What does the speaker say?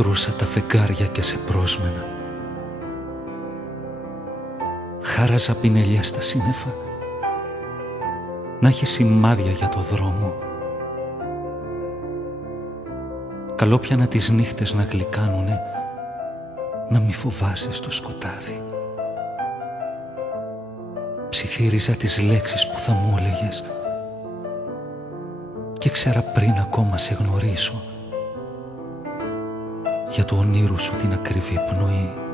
μετρούσα τα φεγγάρια και σε πρόσμενα. Χάραζα πινελιά στα σύννεφα, να έχει σημάδια για το δρόμο. Καλόπιανα τις νύχτες να γλυκάνουνε, να μη φοβάσαι το σκοτάδι. Ψιθύριζα τις λέξεις που θα μου έλεγες και ξέρα πριν ακόμα σε γνωρίσω για του ονείρου σου την ακριβή πνοή.